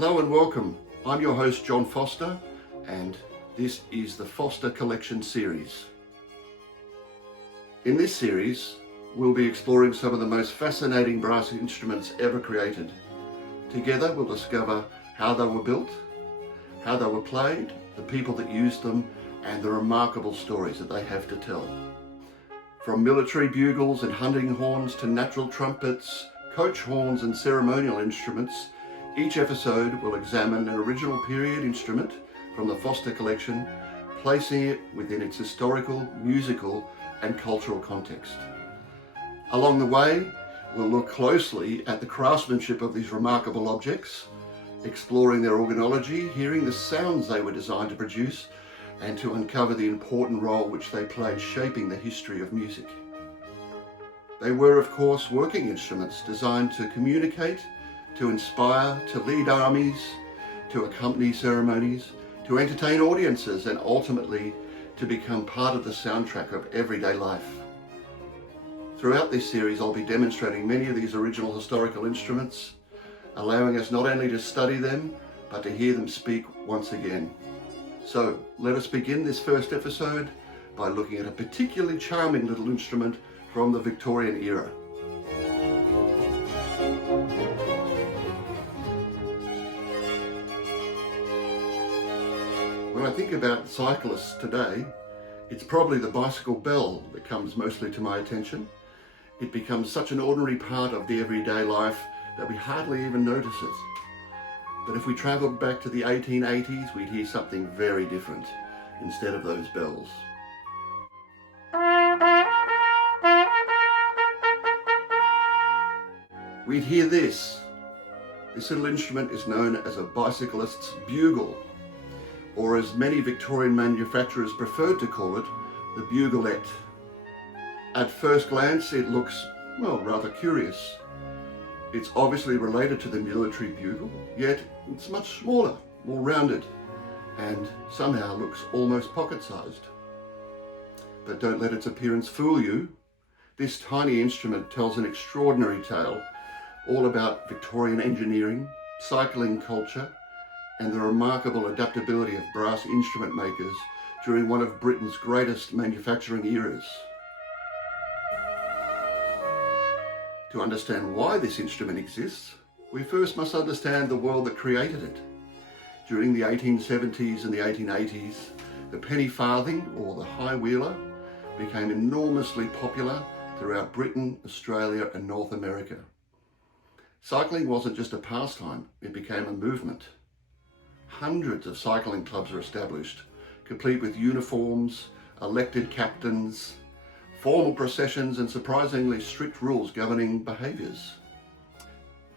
Hello and welcome. I'm your host John Foster and this is the Foster Collection series. In this series we'll be exploring some of the most fascinating brass instruments ever created. Together we'll discover how they were built, how they were played, the people that used them and the remarkable stories that they have to tell. From military bugles and hunting horns to natural trumpets, coach horns and ceremonial instruments, each episode will examine an original period instrument from the Foster collection, placing it within its historical, musical and cultural context. Along the way, we'll look closely at the craftsmanship of these remarkable objects, exploring their organology, hearing the sounds they were designed to produce, and to uncover the important role which they played shaping the history of music. They were, of course, working instruments designed to communicate, to inspire, to lead armies, to accompany ceremonies, to entertain audiences, and ultimately to become part of the soundtrack of everyday life. Throughout this series, I'll be demonstrating many of these original historical instruments, allowing us not only to study them, but to hear them speak once again. So let us begin this first episode by looking at a particularly charming little instrument from the Victorian era. When I think about cyclists today, it's probably the bicycle bell that comes mostly to my attention. It becomes such an ordinary part of the everyday life that we hardly even notice it. But if we travelled back to the 1880s, we'd hear something very different instead of those bells. We'd hear this. This little instrument is known as a bicyclist's bugle, or as many Victorian manufacturers preferred to call it, the bugleette. At first glance, it looks, well, rather curious. It's obviously related to the military bugle, yet it's much smaller, more rounded, and somehow looks almost pocket-sized. But don't let its appearance fool you. This tiny instrument tells an extraordinary tale, all about Victorian engineering, cycling culture, and the remarkable adaptability of brass instrument makers during one of Britain's greatest manufacturing eras. To understand why this instrument exists, we first must understand the world that created it. During the 1870s and the 1880s, the penny farthing, or the high wheeler, became enormously popular throughout Britain, Australia and North America. Cycling wasn't just a pastime, it became a movement. Hundreds of cycling clubs were established, complete with uniforms, elected captains, formal processions and surprisingly strict rules governing behaviours.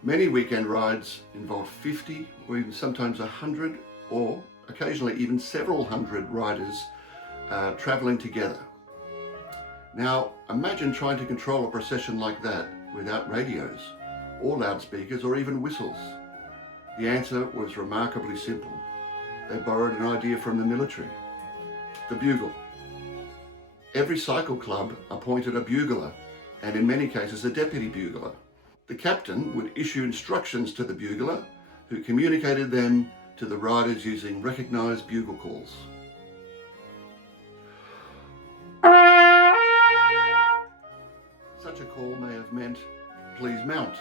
Many weekend rides involved 50 or even sometimes 100 or occasionally even several hundred riders travelling together. Now imagine trying to control a procession like that without radios or loudspeakers or even whistles. The answer was remarkably simple. They borrowed an idea from the military, the bugle. Every cycle club appointed a bugler, and in many cases a deputy bugler. The captain would issue instructions to the bugler, who communicated them to the riders using recognised bugle calls. Such a call may have meant, "Please mount."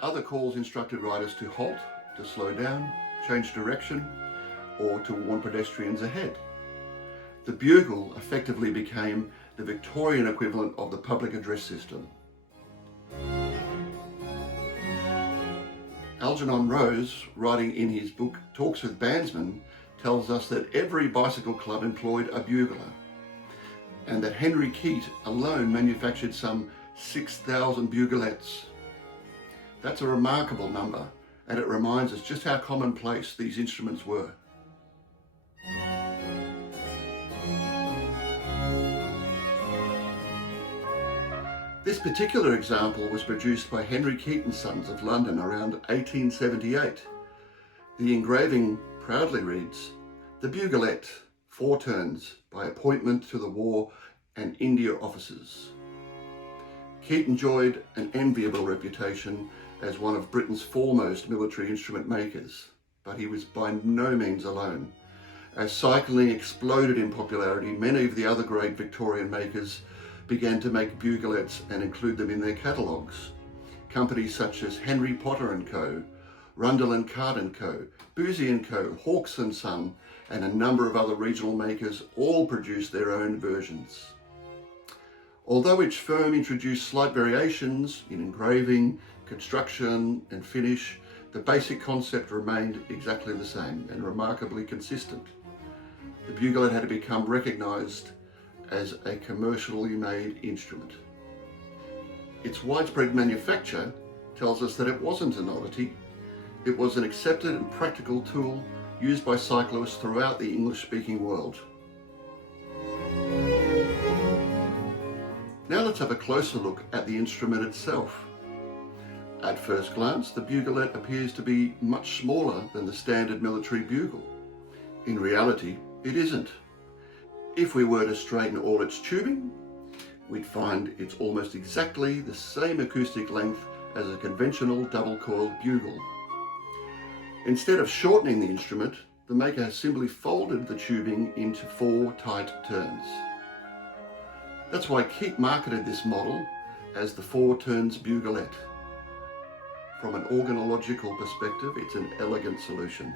Other calls instructed riders to halt, to slow down, change direction, or to warn pedestrians ahead. The bugle effectively became the Victorian equivalent of the public address system. Algernon Rose, writing in his book Talks with Bandsmen, tells us that every bicycle club employed a bugler, and that Henry Keat alone manufactured some 6,000 buglettes. That's a remarkable number, and it reminds us just how commonplace these instruments were. This particular example was produced by Henry Keat and Sons of London around 1878. The engraving proudly reads, "The bugleette, 4 turns, by appointment to the War and India Officers." Keat enjoyed an enviable reputation as one of Britain's foremost military instrument makers, but he was by no means alone. As cycling exploded in popularity, many of the other great Victorian makers began to make buglettes and include them in their catalogues. Companies such as Henry Potter & Co., Rundle and Cart & Co., Boozy & Co., Hawks & Son, and a number of other regional makers all produced their own versions. Although each firm introduced slight variations in engraving, construction and finish, the basic concept remained exactly the same and remarkably consistent. The buglet had to become recognised as a commercially made instrument. Its widespread manufacture tells us that it wasn't an oddity. It was an accepted and practical tool used by cyclists throughout the English-speaking world. Now let's have a closer look at the instrument itself. At first glance, the buglet appears to be much smaller than the standard military bugle. In reality, it isn't. If we were to straighten all its tubing, we'd find it's almost exactly the same acoustic length as a conventional double-coiled bugle. Instead of shortening the instrument, the maker has simply folded the tubing into 4 tight turns. That's why Keat marketed this model as the 4 turns buglet. From an organological perspective, it's an elegant solution.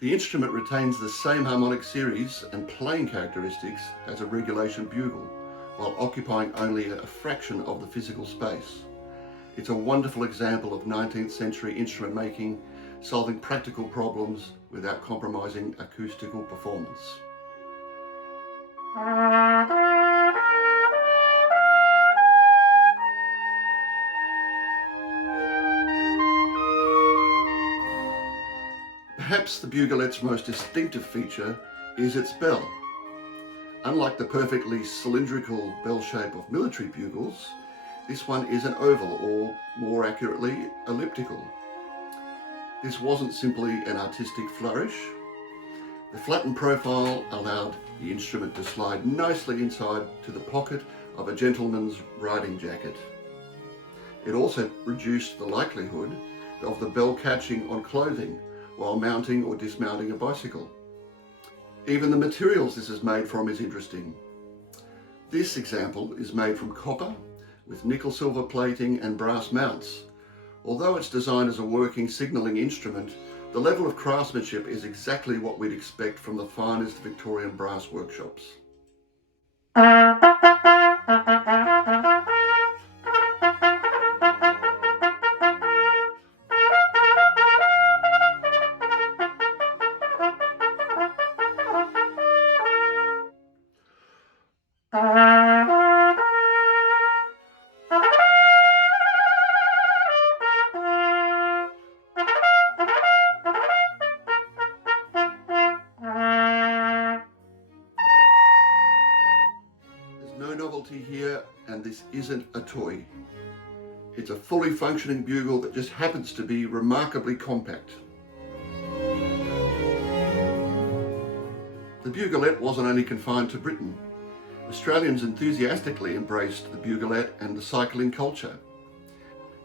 The instrument retains the same harmonic series and playing characteristics as a regulation bugle, while occupying only a fraction of the physical space. It's a wonderful example of 19th century instrument making, solving practical problems without compromising acoustical performance. Perhaps the buglet's most distinctive feature is its bell. Unlike the perfectly cylindrical bell shape of military bugles, this one is an oval, or more accurately, elliptical. This wasn't simply an artistic flourish. The flattened profile allowed the instrument to slide nicely inside to the pocket of a gentleman's riding jacket. It also reduced the likelihood of the bell catching on clothing while mounting or dismounting a bicycle. Even the materials this is made from is interesting. This example is made from copper with nickel-silver plating and brass mounts. Although it's designed as a working signalling instrument, the level of craftsmanship is exactly what we'd expect from the finest Victorian brass workshops. No novelty here, and this isn't a toy. It's a fully functioning bugle that just happens to be remarkably compact. The buglet wasn't only confined to Britain. Australians enthusiastically embraced the buglet and the cycling culture.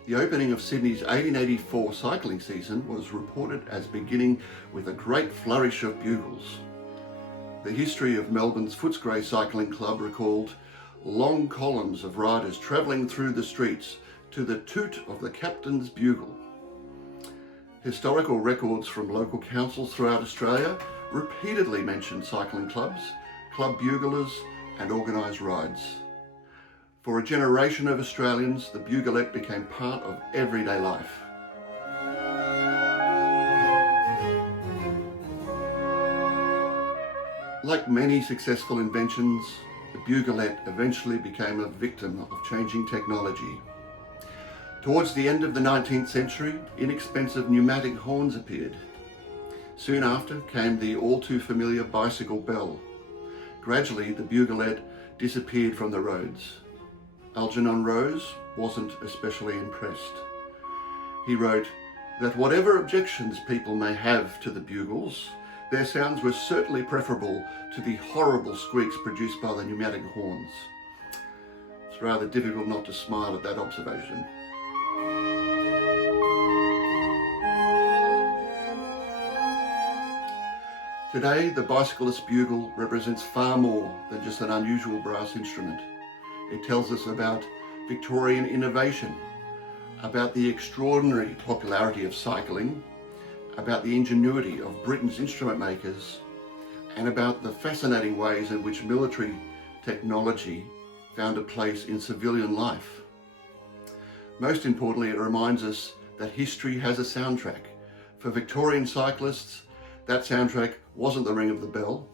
The opening of Sydney's 1884 cycling season was reported as beginning with a great flourish of bugles. The history of Melbourne's Footscray Cycling Club recalled long columns of riders travelling through the streets to the toot of the captain's bugle. Historical records from local councils throughout Australia repeatedly mention cycling clubs, club buglers and organised rides. For a generation of Australians, the buglet became part of everyday life. Like many successful inventions, the buglet eventually became a victim of changing technology. Towards the end of the 19th century, inexpensive pneumatic horns appeared. Soon after came the all too familiar bicycle bell. Gradually, the buglet disappeared from the roads. Algernon Rose wasn't especially impressed. He wrote that whatever objections people may have to the bugles, their sounds were certainly preferable to the horrible squeaks produced by the pneumatic horns. It's It's rather difficult not to smile at that observation. Today, the Bicyclists Bugle represents far more than just an unusual brass instrument. It tells us about Victorian innovation, about the extraordinary popularity of cycling, about the ingenuity of Britain's instrument makers, and about the fascinating ways in which military technology found a place in civilian life. Most importantly, it reminds us that history has a soundtrack. For Victorian cyclists, that soundtrack wasn't the ring of the bell,